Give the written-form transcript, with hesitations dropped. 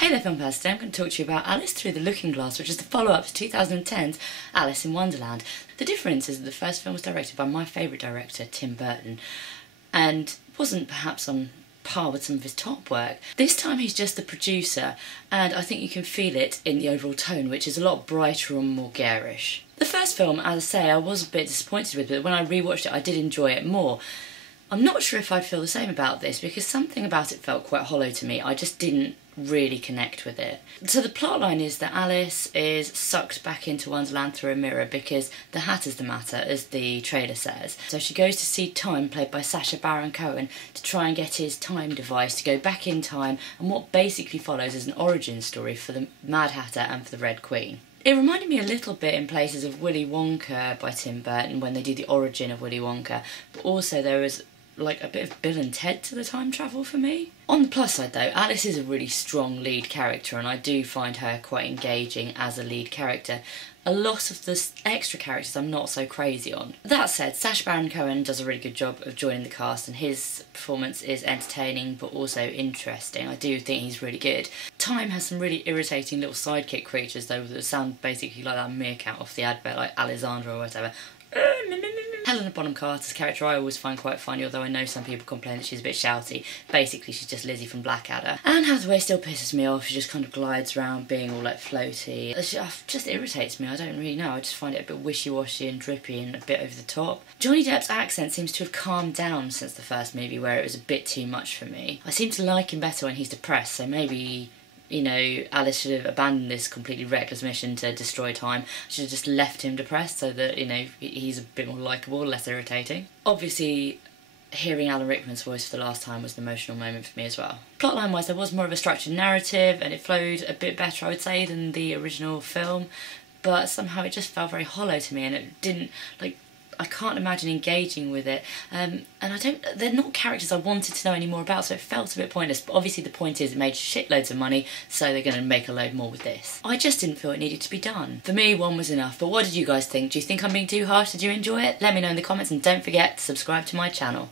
Hey there film fans, today I'm going to talk to you about Alice Through the Looking Glass, which is the follow-up to 2010's Alice in Wonderland. The difference is that the first film was directed by my favourite director, Tim Burton, and wasn't perhaps on par with some of his top work. This time he's just the producer, and I think you can feel it in the overall tone, which is a lot brighter and more garish. The first film, as I say, I was a bit disappointed with, but when I rewatched it I did enjoy it more. I'm not sure if I'd feel the same about this, because something about it felt quite hollow to me. I just didn't really connect with it. So the plotline is that Alice is sucked back into Wonderland through a mirror because the hat is the matter, as the trailer says. So she goes to see Time, played by Sacha Cohen, to try and get his time device to go back in time, and what basically follows is an origin story for the Mad Hatter and for the Red Queen. It reminded me a little bit in places of Willy Wonka by Tim Burton, when they did the origin of Willy Wonka, but also there was like a bit of Bill and Ted to the time travel for me. On the plus side though, Alice is a really strong lead character, and I do find her quite engaging as a lead character. A lot of the extra characters I'm not so crazy on. That said, Sacha Baron Cohen does a really good job of joining the cast, and his performance is entertaining but also interesting. I do think he's really good. Time has some really irritating little sidekick creatures though that sound basically like that meerkat off the advert, like Alessandra or whatever. Helena Bonham Carter's character I always find quite funny, although I know some people complain that she's a bit shouty. Basically she's just Lizzie from Blackadder. And Hathaway still pisses me off. She just kind of glides around being all like floaty. It just irritates me. I don't really know. I just find it a bit wishy-washy and drippy and a bit over the top. Johnny Depp's accent seems to have calmed down since the first movie, where it was a bit too much for me. I seem to like him better when he's depressed, so maybe, you know, Alice should have abandoned this completely reckless mission to destroy time. Should have just left him depressed so that, you know, he's a bit more likeable, less irritating. Obviously, hearing Alan Rickman's voice for the last time was an emotional moment for me as well. Plotline-wise, there was more of a structured narrative, and it flowed a bit better, I would say, than the original film, but somehow it just felt very hollow to me, and it didn't, like, I can't imagine engaging with it, and they're not characters I wanted to know any more about, so it felt a bit pointless. But obviously the point is it made shitloads of money, so they're going to make a load more with this. I just didn't feel it needed to be done. For me, one was enough, but what did you guys think? Do you think I'm being too harsh? Did you enjoy it? Let me know in the comments, and don't forget to subscribe to my channel.